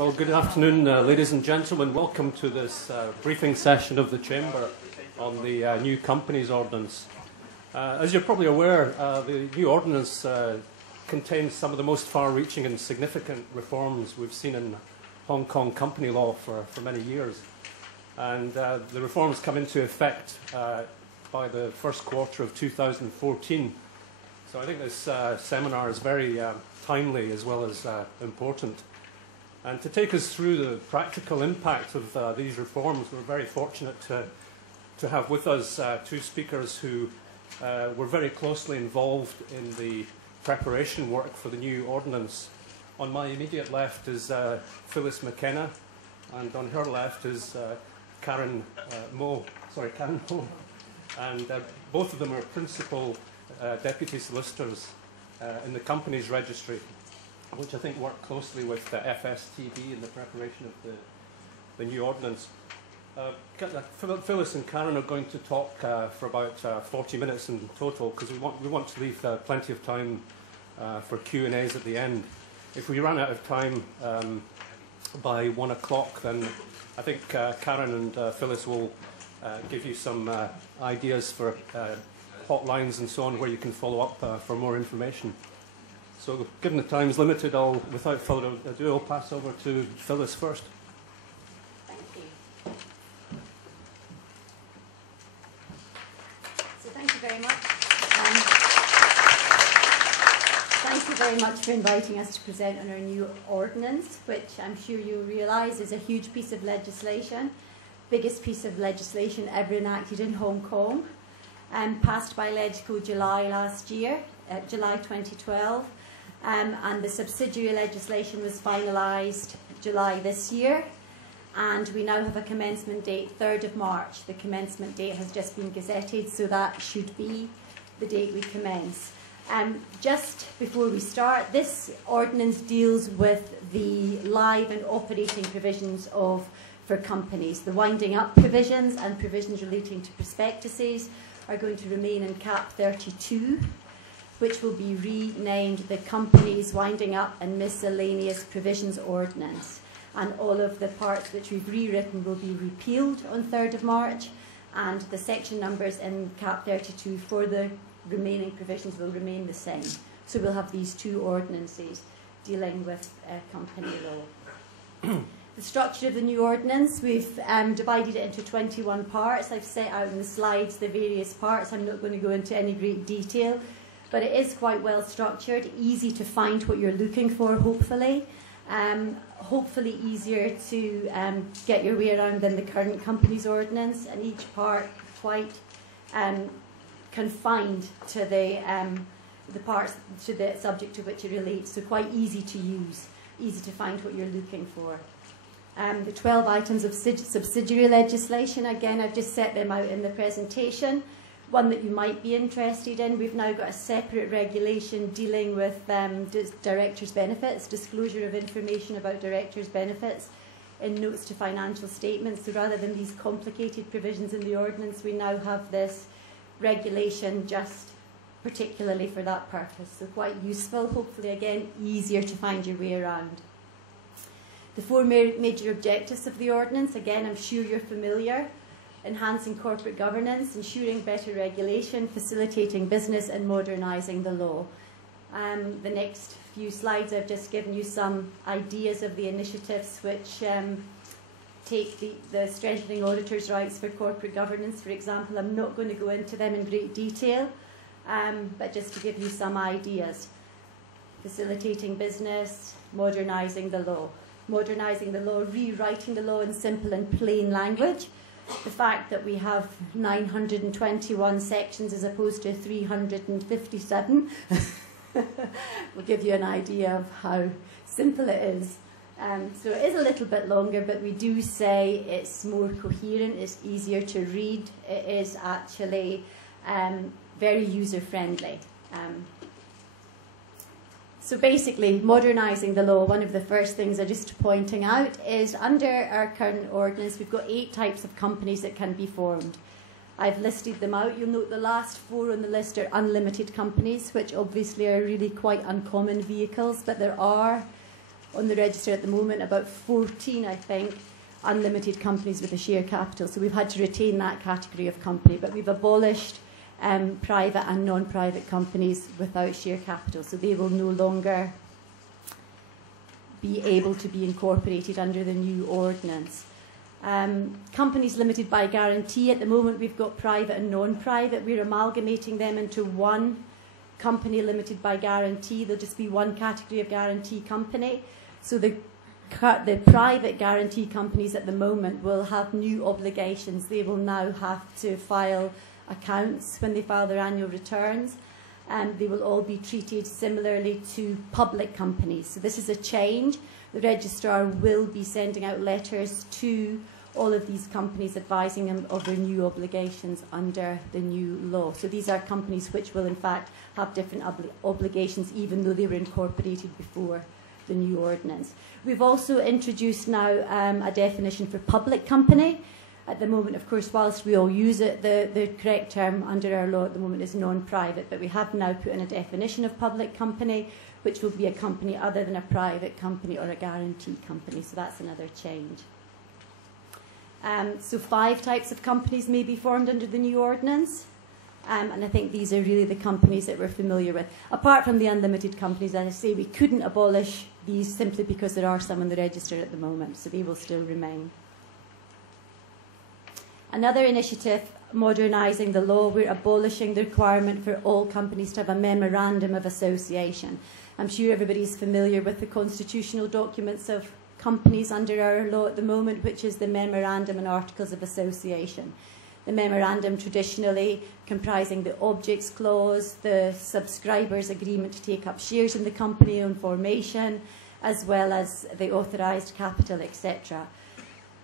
Well, good afternoon, ladies and gentlemen. Welcome to this briefing session of the Chamber on the new Companies Ordinance. As you're probably aware, the new ordinance contains some of the most far-reaching and significant reforms we've seen in Hong Kong company law for many years. And the reforms come into effect by the first quarter of 2014. So I think this seminar is very timely as well as important. And to take us through the practical impact of these reforms, we're very fortunate to have with us two speakers who were very closely involved in the preparation work for the new ordinance. On my immediate left is Phyllis McKenna, and on her left is Karen Moe. And both of them are principal deputy solicitors in the Companies Registry, which I think work closely with the FSTB in the preparation of the new ordinance. Phyllis and Karen are going to talk for about 40 minutes in total, because we want to leave plenty of time for Q&As at the end. If we run out of time by 1 o'clock, then I think Karen and Phyllis will give you some ideas for hotlines and so on where you can follow up for more information. So given the time is limited, without further ado, I'll pass over to Phyllis first. Thank you. So thank you very much. Thank you very much for inviting us to present on our new ordinance, which I'm sure you realise is a huge piece of legislation, biggest piece of legislation ever enacted in Hong Kong, passed by LegCo July last year, July 2012, and the subsidiary legislation was finalised July this year, and we now have a commencement date, 3rd of March. The commencement date has just been gazetted, so that should be the date we commence. Just before we start, this ordinance deals with the live and operating provisions for companies. The winding up provisions and provisions relating to prospectuses are going to remain in Cap 32, which will be renamed the Companies Winding Up and Miscellaneous Provisions Ordinance. And all of the parts which we've rewritten will be repealed on 3rd of March, and the section numbers in Cap 32 for the remaining provisions will remain the same. So we'll have these two ordinances dealing with company law. The structure of the new ordinance, we've divided it into 21 parts. I've set out in the slides the various parts. I'm not going to go into any great detail, but it is quite well structured, easy to find what you're looking for, hopefully. Hopefully easier to get your way around than the current Companies Ordinance, and each part quite confined to the parts, to the subject to which it relates, so quite easy to use, easy to find what you're looking for. The 12 items of subsidiary legislation, again, I've just set them out in the presentation. One that you might be interested in, we've now got a separate regulation dealing with directors' benefits, disclosure of information about directors' benefits in notes to financial statements. So rather than these complicated provisions in the ordinance, we now have this regulation just particularly for that purpose. So quite useful, hopefully again easier to find your way around. The four major objectives of the ordinance, again I'm sure you're familiar: enhancing corporate governance, ensuring better regulation, facilitating business and modernising the law. The next few slides I've just given you some ideas of the initiatives which take the strengthening auditors' rights for corporate governance, for example. I'm not going to go into them in great detail, but just to give you some ideas. Facilitating business, modernising the law. Modernising the law, rewriting the law in simple and plain language. The fact that we have 921 sections as opposed to 357 will give you an idea of how simple it is. So it is a little bit longer, but we do say it's more coherent, it's easier to read, it is actually very user-friendly. So basically, modernising the law, one of the first things I'm just pointing out is under our current ordinance, we've got 8 types of companies that can be formed. I've listed them out. You'll note the last 4 on the list are unlimited companies, which obviously are really quite uncommon vehicles, but there are on the register at the moment, about 14, I think, unlimited companies with a share capital. So we've had to retain that category of company, but we've abolished private and non-private companies without share capital. So they will no longer be able to be incorporated under the new ordinance. Companies limited by guarantee, at the moment we've got private and non-private. We're amalgamating them into one company limited by guarantee. There'll just be one category of guarantee company. So the private guarantee companies at the moment will have new obligations. They will now have to file accounts when they file their annual returns, and they will all be treated similarly to public companies. So this is a change. The registrar will be sending out letters to all of these companies advising them of their new obligations under the new law. So these are companies which will in fact have different obligations even though they were incorporated before the new ordinance. We've also introduced now a definition for public company. At the moment, of course, whilst we all use it, the correct term under our law at the moment is non-private, but we have now put in a definition of public company, which will be a company other than a private company or a guarantee company. So that's another change. So 5 types of companies may be formed under the new ordinance. And I think these are really the companies that we're familiar with. Apart from the unlimited companies, as I say, we couldn't abolish these simply because there are some on the register at the moment, so they will still remain. Another initiative, modernising the law, we're abolishing the requirement for all companies to have a memorandum of association. I'm sure everybody's familiar with the constitutional documents of companies under our law at the moment, which is the Memorandum and Articles of Association. The memorandum traditionally comprising the objects clause, the subscriber's agreement to take up shares in the company on formation, as well as the authorised capital, etc.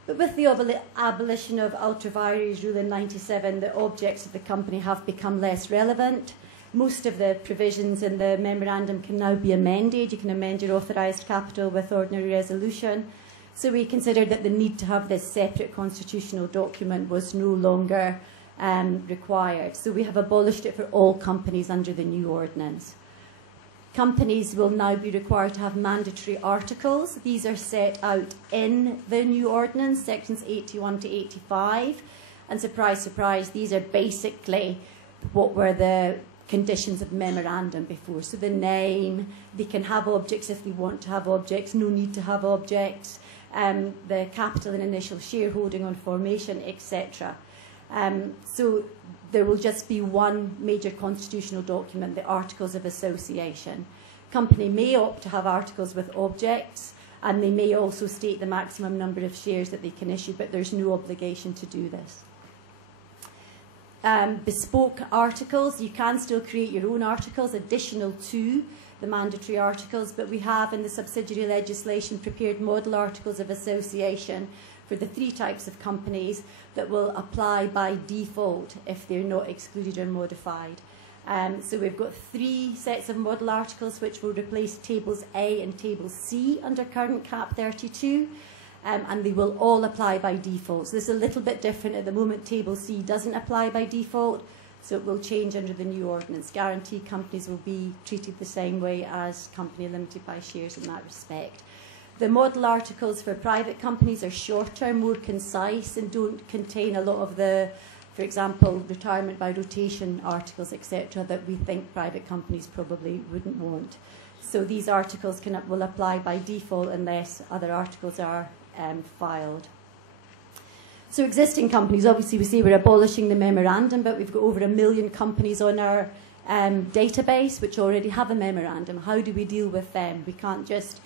But with the abolition of ultra vires rule in 97, the objects of the company have become less relevant. Most of the provisions in the memorandum can now be amended. You can amend your authorised capital with ordinary resolution. So we considered that the need to have this separate constitutional document was no longer required. So we have abolished it for all companies under the new ordinance. Companies will now be required to have mandatory articles. These are set out in the new ordinance, sections 81 to 85. And surprise, surprise, these are basically what were the conditions of memorandum before. So the name, they can have objects if they want to have objects, no need to have objects, the capital and initial shareholding on formation, etc. So there will just be one major constitutional document, the Articles of Association. Company may opt to have articles with objects, and they may also state the maximum number of shares that they can issue, but there's no obligation to do this. Bespoke articles, you can still create your own articles additional to the mandatory articles, but we have in the subsidiary legislation prepared model articles of association for the 3 types of companies that will apply by default if they're not excluded or modified. So we've got 3 sets of model articles which will replace tables A and table C under current cap 32. And they will all apply by default. So this is a little bit different. At the moment, Table C doesn't apply by default, so it will change under the new ordinance. Guarantee companies will be treated the same way as company limited by shares in that respect. The model articles for private companies are shorter, more concise, and don't contain a lot of the, for example, retirement by rotation articles, etc., that we think private companies probably wouldn't want. So these articles will apply by default unless other articles are filed. So existing companies, obviously we say we're abolishing the memorandum, but we've got over 1 million companies on our database which already have a memorandum. How do we deal with them? We can't just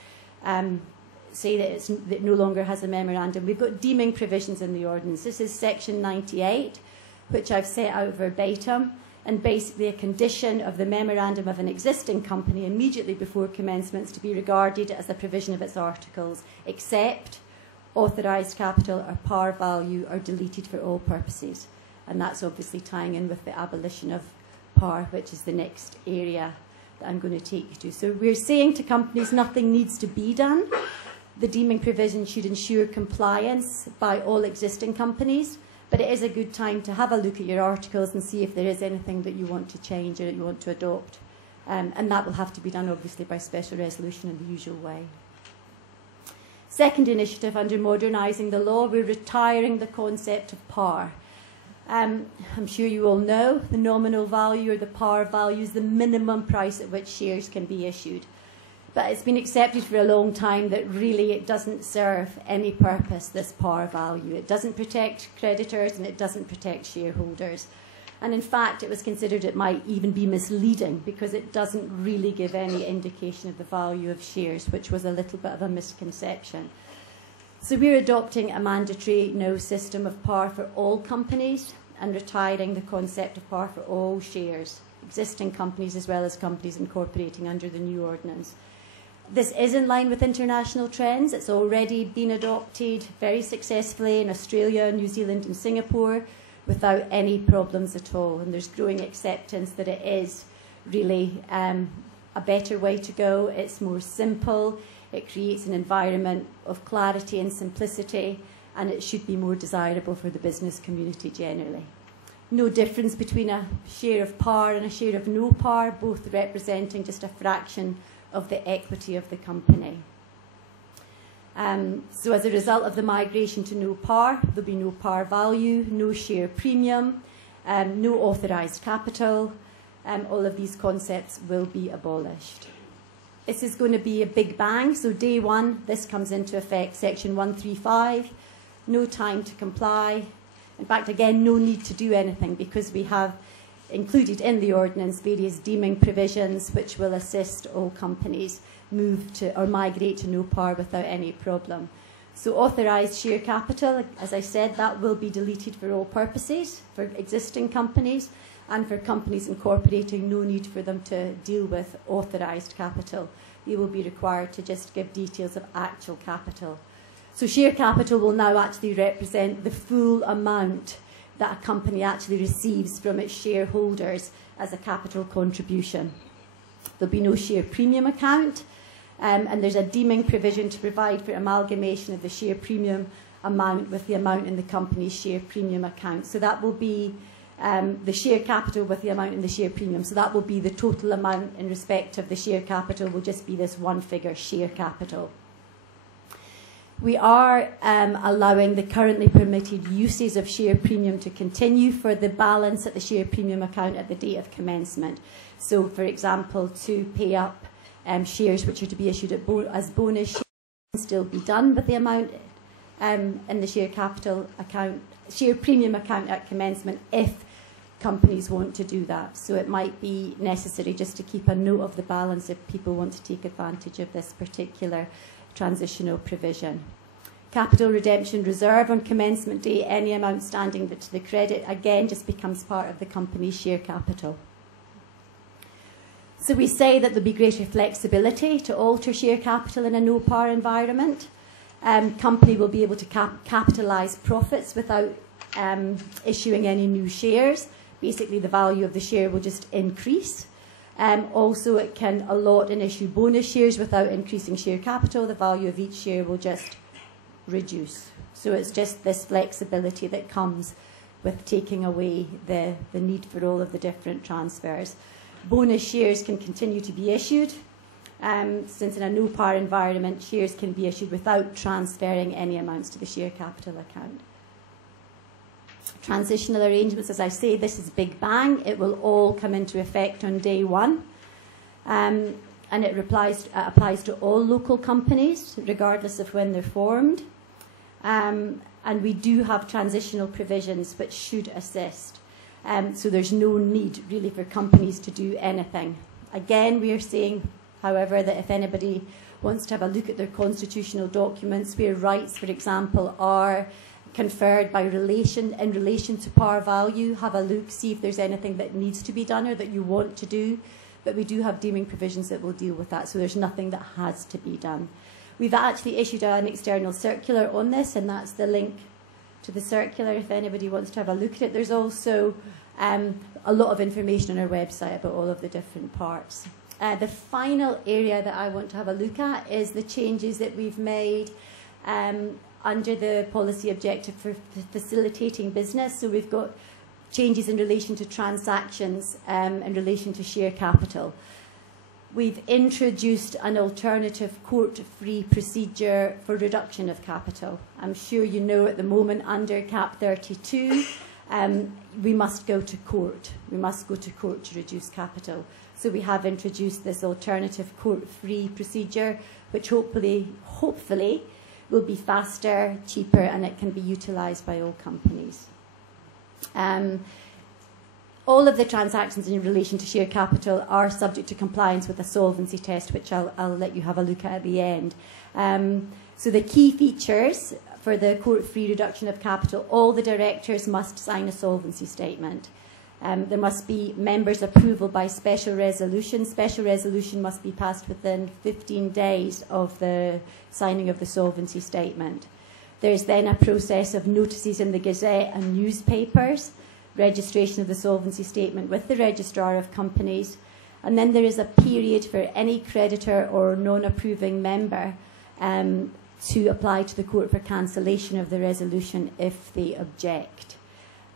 say that it no longer has a memorandum. We've got deeming provisions in the ordinance. This is section 98, which I've set out verbatim, and basically a condition of the memorandum of an existing company immediately before commencements to be regarded as the provision of its articles, except authorised capital or par value are deleted for all purposes. And that's obviously tying in with the abolition of par, which is the next area that I'm going to take you to. So we're saying to companies nothing needs to be done. The deeming provision should ensure compliance by all existing companies, but it is a good time to have a look at your articles and see if there is anything that you want to change or that you want to adopt. And that will have to be done obviously by special resolution in the usual way. Second initiative under modernising the law, we're retiring the concept of par. I'm sure you all know the nominal value or the par value is the minimum price at which shares can be issued. But it's been accepted for a long time that really it doesn't serve any purpose, this par value. It doesn't protect creditors and it doesn't protect shareholders. And in fact, it was considered it might even be misleading because it doesn't really give any indication of the value of shares, which was a little bit of a misconception. So we're adopting a mandatory no system of par for all companies and retiring the concept of par for all shares, existing companies as well as companies incorporating under the new ordinance. This is in line with international trends. It's already been adopted very successfully in Australia, New Zealand and Singapore without any problems at all. And there's growing acceptance that it is really a better way to go. It's more simple. It creates an environment of clarity and simplicity, and it should be more desirable for the business community generally. No difference between a share of par and a share of no par, both representing just a fraction of the equity of the company. So as a result of the migration to no par, there'll be no par value, no share premium, no authorised capital. All of these concepts will be abolished. This is going to be a big bang. So day one, this comes into effect, section 135, no time to comply. In fact, again, no need to do anything because we have included in the ordinance various deeming provisions which will assist all companies move to or migrate to no par without any problem. So authorised share capital, as I said, that will be deleted for all purposes, for existing companies, and for companies incorporating, no need for them to deal with authorised capital. They will be required to just give details of actual capital. So share capital will now actually represent the full amount that a company actually receives from its shareholders as a capital contribution. There'll be no share premium account, and there's a deeming provision to provide for amalgamation of the share premium amount with the amount in the company's share premium account. So that will be the share capital with the amount in the share premium. So that will be the total amount in respect of the share capital will just be this one figure, share capital. We are allowing the currently permitted uses of share premium to continue for the balance at the share premium account at the date of commencement. So, for example, to pay up shares which are to be issued as bonus shares can still be done with the amount in the share capital account, share premium account at commencement if companies want to do that. So it might be necessary just to keep a note of the balance if people want to take advantage of this particular transitional provision. Capital redemption reserve on commencement day, any amount standing to the credit, again, just becomes part of the company's share capital. So we say that there'll be greater flexibility to alter share capital in a no-par environment. Company will be able to capitalise profits without issuing any new shares. Basically, the value of the share will just increase. Also, it can allot and issue bonus shares without increasing share capital. The value of each share will just reduce. So it's just this flexibility that comes with taking away the need for all of the different transfers. Bonus shares can continue to be issued, since in a no-par environment, shares can be issued without transferring any amounts to the share capital account. Transitional arrangements, as I say, this is big bang. It will all come into effect on day one. And it applies to all local companies, regardless of when they're formed. And we do have transitional provisions which should assist. So there's no need, really, for companies to do anything. Again, we are saying, however, that if anybody wants to have a look at their constitutional documents, where rights, for example, are conferred by in relation to par value, have a look, see if there's anything that needs to be done or that you want to do. But we do have deeming provisions that will deal with that, so there's nothing that has to be done. We've actually issued an external circular on this, and that's the link to the circular if anybody wants to have a look at it. There's also a lot of information on our website about all of the different parts. The final area that I want to have a look at is the changes that we've made under the policy objective for facilitating business. So we've got changes in relation to transactions in relation to share capital. we've introduced an alternative court-free procedure for reduction of capital. I'm sure you know at the moment under Cap 32, we must go to court. We must go to court to reduce capital. So we have introduced this alternative court-free procedure, which hopefully will be faster, cheaper, and it can be utilised by all companies. All of the transactions in relation to share capital are subject to compliance with a solvency test, which I'll let you have a look at the end. So the key features for the court-free reduction of capital, all the directors must sign a solvency statement. There must be members' approval by special resolution. Special resolution must be passed within 15 days of the signing of the solvency statement. There's then a process of notices in the Gazette and newspapers, registration of the solvency statement with the registrar of companies, and then there is a period for any creditor or non-approving member to apply to the court for cancellation of the resolution if they object.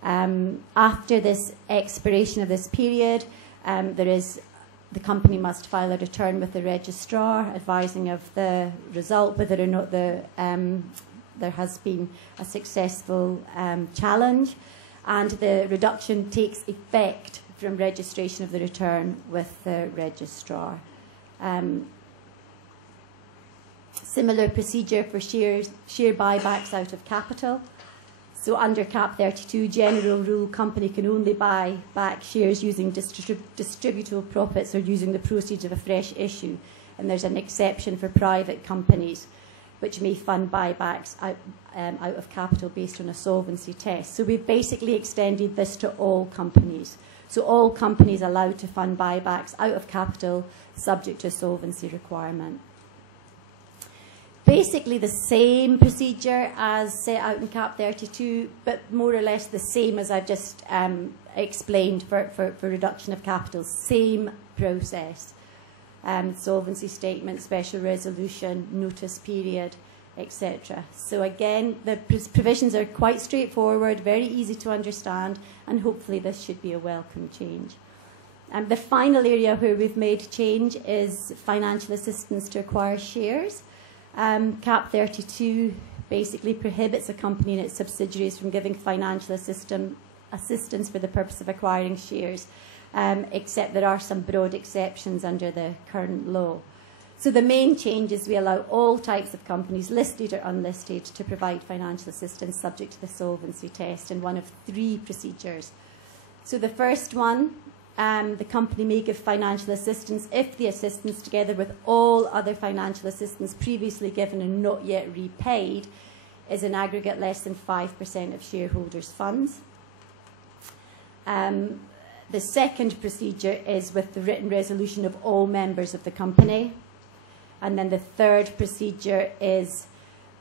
After this expiration of this period, the company must file a return with the registrar advising of the result, whether or not there has been a successful challenge, and the reduction takes effect from registration of the return with the registrar. Similar procedure for share buybacks out of capital. So under Cap 32, general rule, company can only buy back shares using distributable profits or using the proceeds of a fresh issue. And there's an exception for private companies, which may fund buybacks out of capital based on a solvency test. So we've basically extended this to all companies. So all companies allowed to fund buybacks out of capital subject to a solvency requirement. Basically the same procedure as set out in Cap 32, but more or less the same as I've just explained for reduction of capital. Same process. Solvency statement, special resolution, notice period, etc. So again, the provisions are quite straightforward, very easy to understand, and hopefully this should be a welcome change. The final area where we've made change is financial assistance to acquire shares. Cap 32 basically prohibits a company and its subsidiaries from giving financial assistance for the purpose of acquiring shares, except there are some broad exceptions under the current law. So the main change is we allow all types of companies, listed or unlisted, to provide financial assistance subject to the solvency test in one of 3 procedures. So the first one, the company may give financial assistance if the assistance, together with all other financial assistance previously given and not yet repaid, is in aggregate less than 5% of shareholders' funds. The second procedure is with the written resolution of all members of the company. And then the third procedure is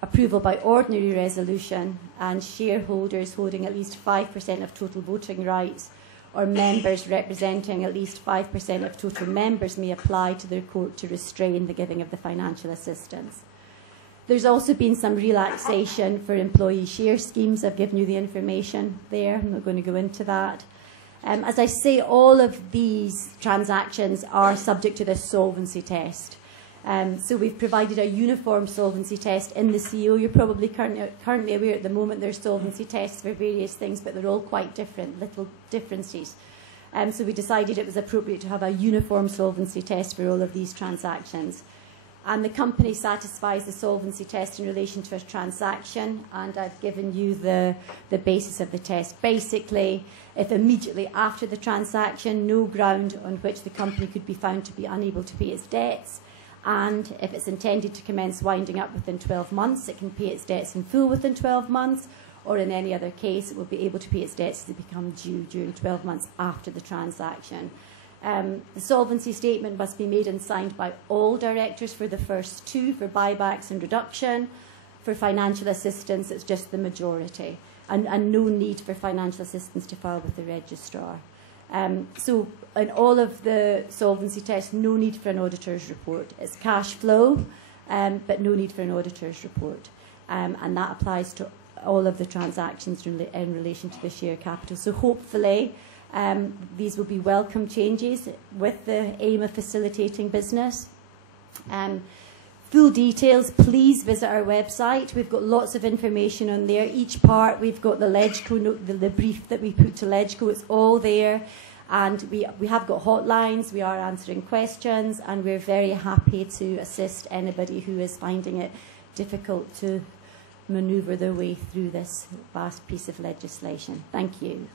approval by ordinary resolution, and shareholders holding at least 5% of total voting rights or members representing at least 5% of total members may apply to their court to restrain the giving of the financial assistance. There's also been some relaxation for employee share schemes. I've given you the information there. I'm not going to go into that. As I say, all of these transactions are subject to this solvency test. So we've provided a uniform solvency test in the CO. You're probably currently aware at the moment there's solvency tests for various things, but they're all quite different, little differences. So we decided it was appropriate to have a uniform solvency test for all of these transactions. And the company satisfies the solvency test in relation to a transaction, and I've given you the basis of the test. Basically, if immediately after the transaction, no ground on which the company could be found to be unable to pay its debts, and if it's intended to commence winding up within 12 months, it can pay its debts in full within 12 months, or in any other case, it will be able to pay its debts as they become due during 12 months after the transaction. The solvency statement must be made and signed by all directors for the first 2, for buybacks and reduction. For financial assistance, it's just the majority, and no need for financial assistance to file with the registrar. So in all of the solvency tests, no need for an auditor's report. It's cash flow, but no need for an auditor's report. And that applies to all of the transactions in relation to the share capital. So hopefully These will be welcome changes with the aim of facilitating business. Full details, please visit our website. We've got lots of information on there. Each part, we've got the LegCo note, the brief that we put to LegCo, it's all there. And we have got hotlines, we are answering questions, and we're very happy to assist anybody who is finding it difficult to manoeuvre their way through this vast piece of legislation. Thank you.